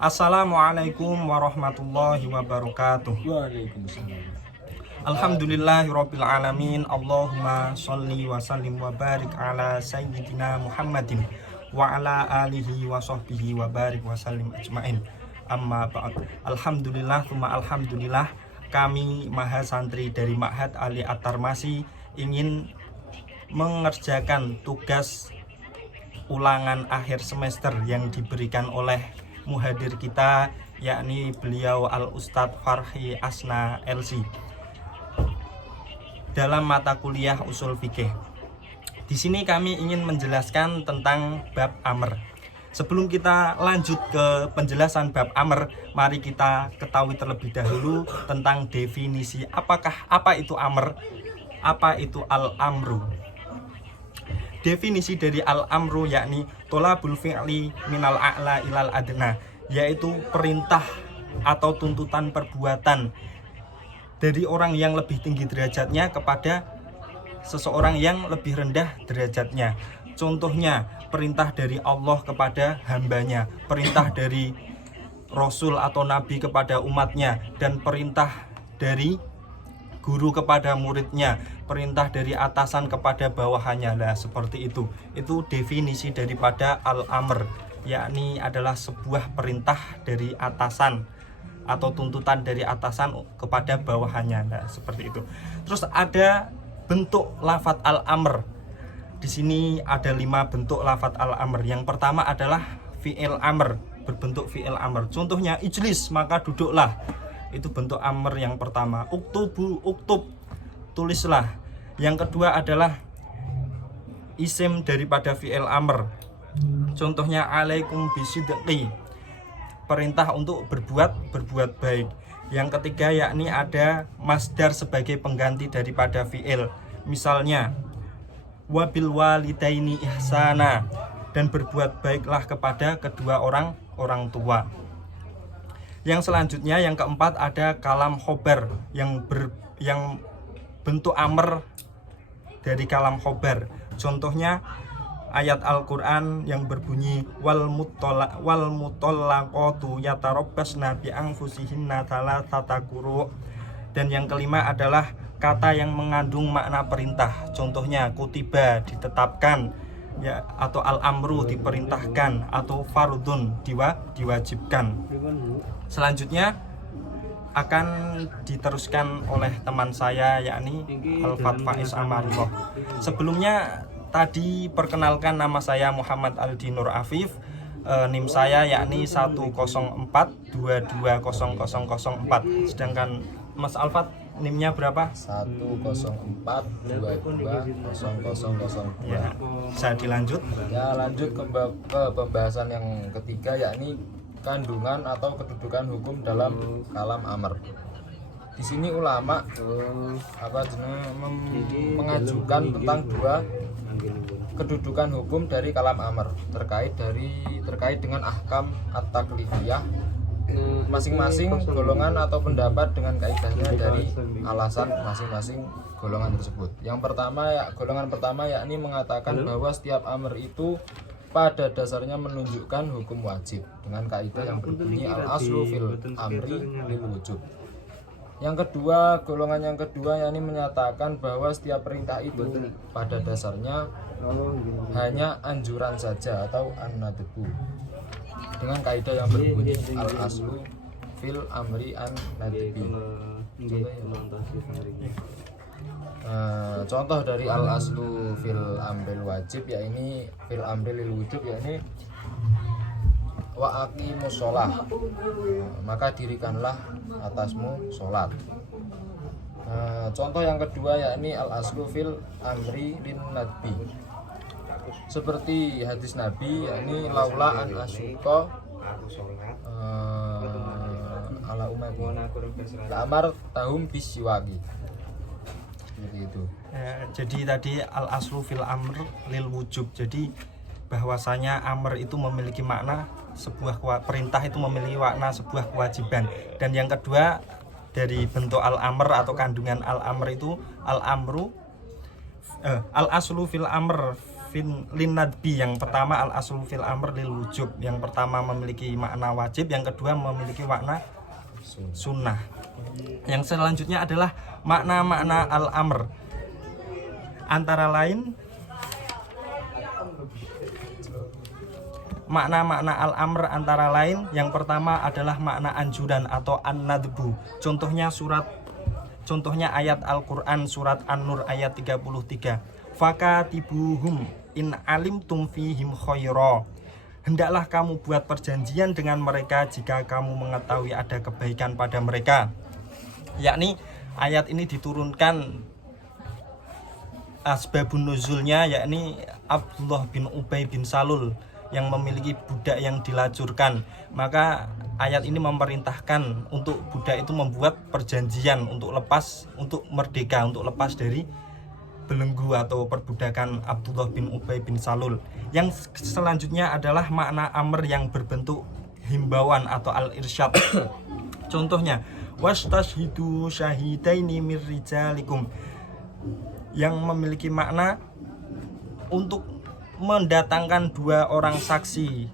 Assalamualaikum warahmatullahi wabarakatuh. Waalaikumsalam. Alhamdulillahirabbil alamin. Allahumma sholli wa sallim wa barik ala sayyidina Muhammadin wa ala alihi wa sahbihi wa barik wa sallim ajmain. Amma ba'd. Alhamdulillah tsumma alhamdulillah, kami mahasantri dari Ma'had Ali At-Tarmasi ingin mengerjakan tugas ulangan akhir semester yang diberikan oleh muhadir kita, yakni beliau Al-Ustadz Farhi Asna LC, dalam mata kuliah usul fikih. Di sini kami ingin menjelaskan tentang bab amr. Sebelum kita lanjut ke penjelasan bab amr, mari kita ketahui terlebih dahulu tentang definisi apa itu amr, apa itu al-amru. Definisi dari al-amru yakni tolabul fi'li minal a'la ilal adna, yaitu perintah atau tuntutan perbuatan dari orang yang lebih tinggi derajatnya kepada seseorang yang lebih rendah derajatnya. Contohnya, perintah dari Allah kepada hambanya, perintah dari Rasul atau Nabi kepada umatnya, dan perintah dari guru kepada muridnya, perintah dari atasan kepada bawahannya. Nah, seperti itu. Itu definisi daripada al-amr, yakni adalah sebuah perintah dari atasan atau tuntutan dari atasan kepada bawahannya. Nah, seperti itu. Terus ada bentuk lafadz al-amr. Di sini ada 5 bentuk lafadz al-amr. Yang pertama adalah fi'il amr, berbentuk fi'il amr. Contohnya ijlis, maka duduklah. Itu bentuk amr yang pertama. Uktubu, uktub, tulislah. Yang kedua adalah isim daripada fi'il amr. Contohnya alaikum bisidqi, perintah untuk berbuat baik. Yang ketiga yakni ada masdar sebagai pengganti daripada fi'il. Misalnya wabil walidaini ihsana, dan berbuat baiklah kepada kedua orang tua. Yang selanjutnya yang keempat ada kalam khobar yang bentuk amr dari kalam khobar. Contohnya ayat Al-Quran yang berbunyi wal mutallaqatu yatarabbasna bi anfusihinna thalathata quru'. Dan yang kelima adalah kata yang mengandung makna perintah. Contohnya kutiba, ditetapkan, ya, atau al-amru, diperintahkan, atau fardun, diwajibkan. Selanjutnya akan diteruskan oleh teman saya yakni Al-Fat Faiz Amarullah. Sebelumnya tadi perkenalkan, nama saya Muhammad Aldi Nur Afif, NIM saya yakni 104220004. Sedangkan Mas Alfat NIM-nya berapa? 104220004. Ya, bisa dilanjut. Ya, lanjut ke pembahasan yang ketiga, yakni kandungan atau kedudukan hukum dalam kalam amr. Di sini ulama mengajukan tentang 2 kedudukan hukum dari kalam amr terkait dengan ahkam at-taklifiyah. Masing-masing golongan atau pendapat dengan kaidahnya dari alasan masing-masing golongan tersebut. Yang pertama, golongan pertama yakni mengatakan bahwa setiap amr itu pada dasarnya menunjukkan hukum wajib dengan kaidah yang berbunyi al-aslu fil amri lil wujub. Yang kedua, golongan yang kedua yakni menyatakan bahwa setiap perintah itu pada dasarnya hanya anjuran saja atau an-nadbu dengan kaidah yang berbunyi al-aslu fil amri an-nadbi. Contoh dari al-aslu fil amril wajib yakni fil amril lil wujub yakni wa aqimus sholah, maka dirikanlah atasmu sholat. Contoh yang kedua yakni al-aslu fil amri lin nadbi, seperti hadis Nabi yakni laula an asyqa ala ummati la amar tahum bisiwagi. Itu. Jadi tadi al-aslu fil amr lil wujub. Jadi bahwasanya amr itu memiliki makna sebuah perintah, itu memiliki makna sebuah kewajiban. Dan yang kedua dari bentuk al-amr atau kandungan al-amr itu al-amru al-aslu fil amr linnadbi. Yang pertama al aslu fil amr lil wujub. Yang pertama memiliki makna wajib, yang kedua memiliki makna sunnah. Yang selanjutnya adalah makna-makna al amr. Antara lain makna-makna al-amr antara lain yang pertama adalah makna anjuran atau an-nadbu. Contohnya ayat Al-Qur'an surat An-Nur ayat 33. Fakatibuhum in alimtum fihim khaira. Hendaklah kamu buat perjanjian dengan mereka jika kamu mengetahui ada kebaikan pada mereka. Yakni ayat ini diturunkan asbabun nuzulnya, yakni Abdullah bin Ubay bin Salul yang memiliki budak yang dilacurkan. Maka ayat ini memerintahkan untuk budak itu membuat perjanjian untuk merdeka, untuk lepas dari belenggu atau perbudakan Abdullah bin Ubay bin Salul. Yang selanjutnya adalah makna amr yang berbentuk himbauan atau al-irsyad. Contohnya wastashhidu syahidaini mir rijalikum, yang memiliki makna untuk mendatangkan dua orang saksi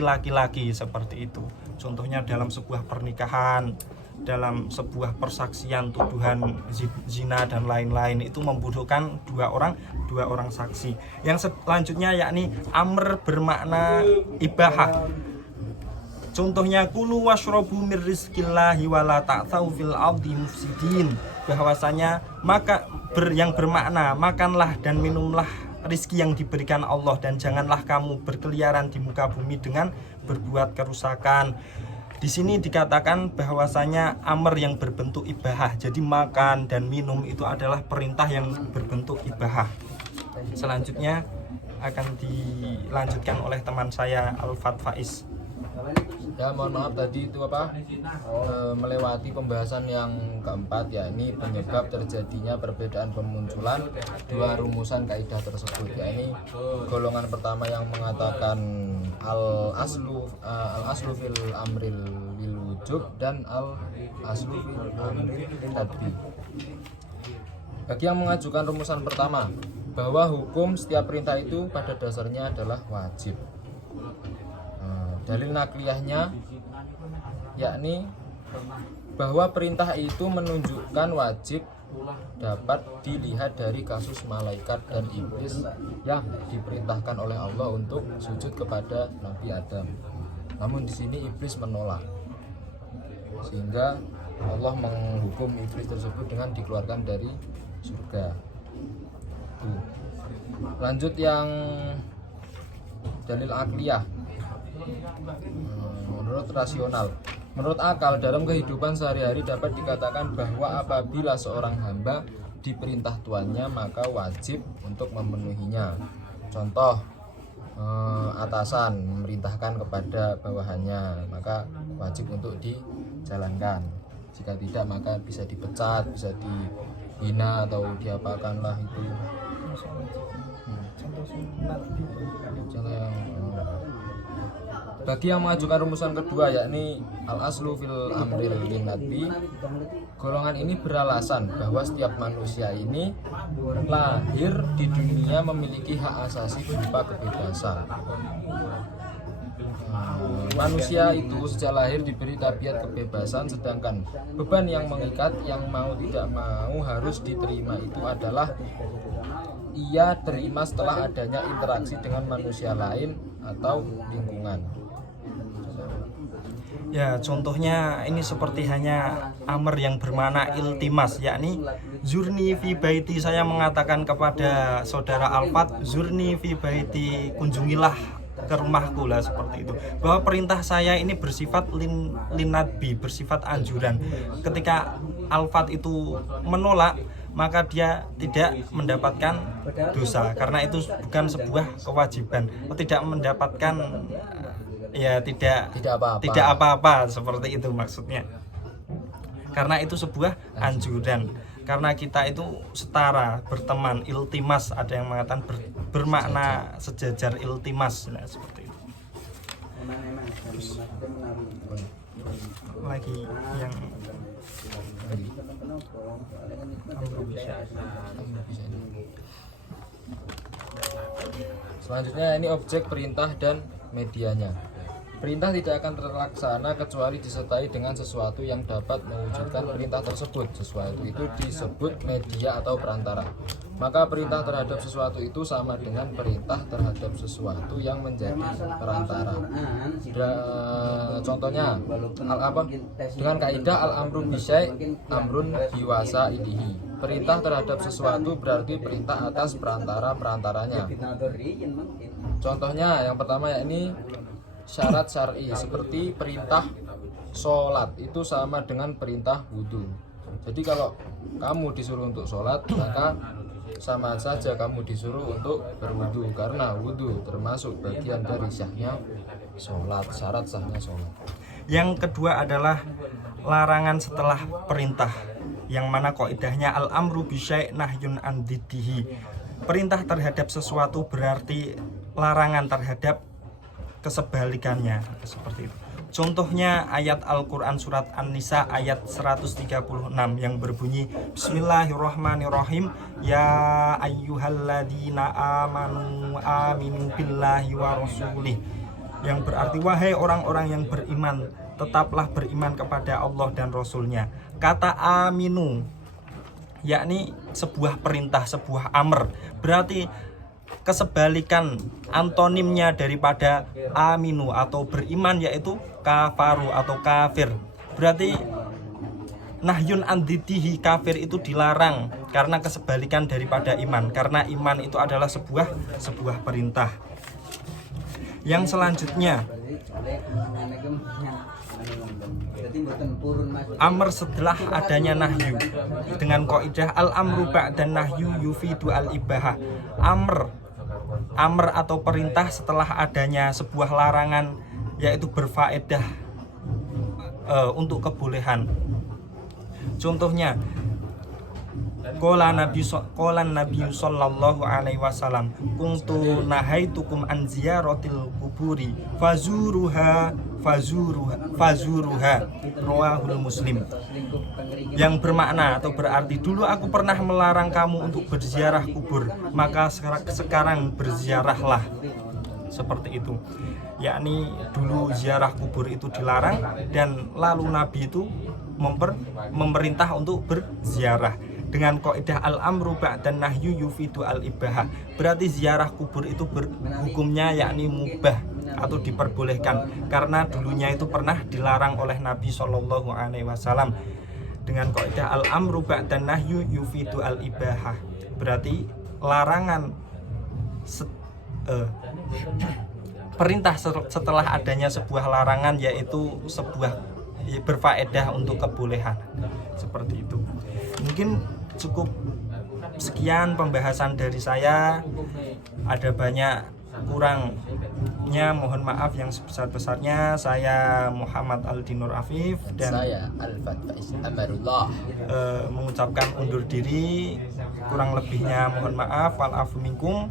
laki-laki, seperti itu. Contohnya dalam sebuah pernikahan, dalam sebuah persaksian tuduhan zina dan lain-lain, itu membutuhkan dua orang saksi. Yang selanjutnya yakni amr bermakna ibahah. Contohnya kulu washrobu mir rizqillahi wala ta'thaw fil ardi mufsidin. Bahwasanya yang bermakna makanlah dan minumlah rizki yang diberikan Allah, dan janganlah kamu berkeliaran di muka bumi dengan berbuat kerusakan. Di sini dikatakan bahwasanya amr yang berbentuk ibahah. Jadi makan dan minum itu adalah perintah yang berbentuk ibahah. Selanjutnya akan dilanjutkan oleh teman saya Al-Fat Faiz. Ya, mohon maaf tadi itu melewati pembahasan yang keempat, yakni penyebab terjadinya perbedaan pemunculan dua rumusan kaidah tersebut. Yakni golongan pertama yang mengatakan al aslu fil amril lil wujub dan al aslu fil amril tadbi. Bagi yang mengajukan rumusan pertama, bahwa hukum setiap perintah itu pada dasarnya adalah wajib. Dalil nakliyahnya yakni bahwa perintah itu menunjukkan wajib dapat dilihat dari kasus malaikat dan iblis yang diperintahkan oleh Allah untuk sujud kepada Nabi Adam. Namun di sini iblis menolak, sehingga Allah menghukum iblis tersebut dengan dikeluarkan dari surga. Lanjut yang dalil akliyah. Menurut rasional, menurut akal, dalam kehidupan sehari-hari dapat dikatakan bahwa apabila seorang hamba diperintah tuannya maka wajib untuk memenuhinya. Contoh, atasan memerintahkan kepada bawahannya, maka wajib untuk dijalankan. Jika tidak maka bisa dipecat, bisa dihina atau diapakanlah itu. Contoh yang bagi yang mengajukan rumusan kedua, yakni al-aslu fil amril linnadbi, golongan ini beralasan bahwa setiap manusia ini lahir di dunia memiliki hak asasi berupa kebebasan. Manusia itu sejak lahir diberi tabiat kebebasan, sedangkan beban yang mengikat yang mau tidak mau harus diterima itu adalah ia terima setelah adanya interaksi dengan manusia lain atau lingkungan. Ya, contohnya ini seperti hanya amr yang bermakna iltimas, yakni zurni fi baiti, saya mengatakan kepada saudara Alfat, zurni fi baiti, kunjungilah ke rumahku lah, seperti itu. Bahwa perintah saya ini bersifat linadbi, bersifat anjuran. Ketika Alfat itu menolak, maka dia tidak mendapatkan dosa, karena itu bukan sebuah kewajiban, tidak mendapatkan tidak apa-apa, seperti itu maksudnya. Karena itu sebuah anjuran, karena kita itu setara, berteman, iltimas, ada yang mengatakan bermakna sejajar, iltimas, nah seperti itu. Terus, lagi yang Selanjutnya ini objek perintah dan medianya. Perintah tidak akan terlaksana kecuali disertai dengan sesuatu yang dapat mewujudkan perintah tersebut. Sesuatu itu disebut media atau perantara. Maka perintah terhadap sesuatu itu sama dengan perintah terhadap sesuatu yang menjadi perantara. Contohnya, dengan kaidah al-amru bisyai' amrun biwasa idihi. Perintah terhadap sesuatu berarti perintah atas perantara-perantaranya. Contohnya yang pertama yakni syarat syar'i, seperti perintah sholat itu sama dengan perintah wudhu. Jadi kalau kamu disuruh untuk sholat, maka sama saja kamu disuruh untuk berwudhu, karena wudhu termasuk bagian dari sahnya sholat, syarat sahnya sholat. Yang kedua adalah larangan setelah perintah, yang mana kaidahnya al-amru bisyai' nahyun an diddihi. Perintah terhadap sesuatu berarti larangan terhadap kesebalikannya, seperti itu. Contohnya ayat Al-Quran surat An-Nisa ayat 136 yang berbunyi Bismillahirrahmanirrahim, ya ayyuhalladzina amanu aminu billahi wa rasulih, yang berarti wahai orang-orang yang beriman, tetaplah beriman kepada Allah dan Rasulnya. Kata aminu yakni sebuah perintah, sebuah amr, berarti kesebalikan antonimnya daripada aminu atau beriman yaitu kafaru atau kafir. Berarti nahyun anditihi, kafir itu dilarang karena kesebalikan daripada iman, karena iman itu adalah sebuah perintah. Yang selanjutnya amr setelah adanya nahyu, dengan kaidah al-amru ba'dan nahyu yufidu al-ibahah. Amr atau perintah setelah adanya sebuah larangan yaitu berfaedah untuk kebolehan. Contohnya qala nabi sallallahu alaihi wasallam kuntu nahaitukum an ziyaratil kuburi fazuruha rawahul Muslim, yang bermakna atau berarti dulu aku pernah melarang kamu untuk berziarah kubur, maka sekarang berziarahlah. Seperti itu, yakni dulu ziarah kubur itu dilarang dan lalu Nabi itu memerintah untuk berziarah. Dengan kaidah al-amru ba'dan nahyu yufidu al-ibahah, berarti ziarah kubur itu hukumnya yakni mubah atau diperbolehkan, karena dulunya itu pernah dilarang oleh Nabi Shallallahu Alaihi Wasallam. Dengan kaidah al-amru ba'dan nahyu yufidu al-ibahah, berarti larangan perintah setelah adanya sebuah larangan yaitu sebuah berfaedah untuk kebolehan. Seperti itu. Mungkin cukup sekian pembahasan dari saya. Ada banyak kurangnya, mohon maaf yang sebesar-besarnya. Saya Muhammad Aldinur Afif dan saya Al-Fataiz Amarullah mengucapkan undur diri. Kurang lebihnya mohon maaf. Wal-afu minkum.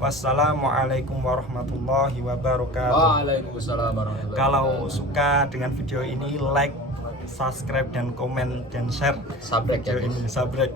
Wassalamualaikum warahmatullahi wabarakatuh. Waalaikumsalam warahmatullahi wabarakatuh. Kalau suka dengan video ini, like, subscribe dan komen dan share Sabrek video ya, ini. Sabrek.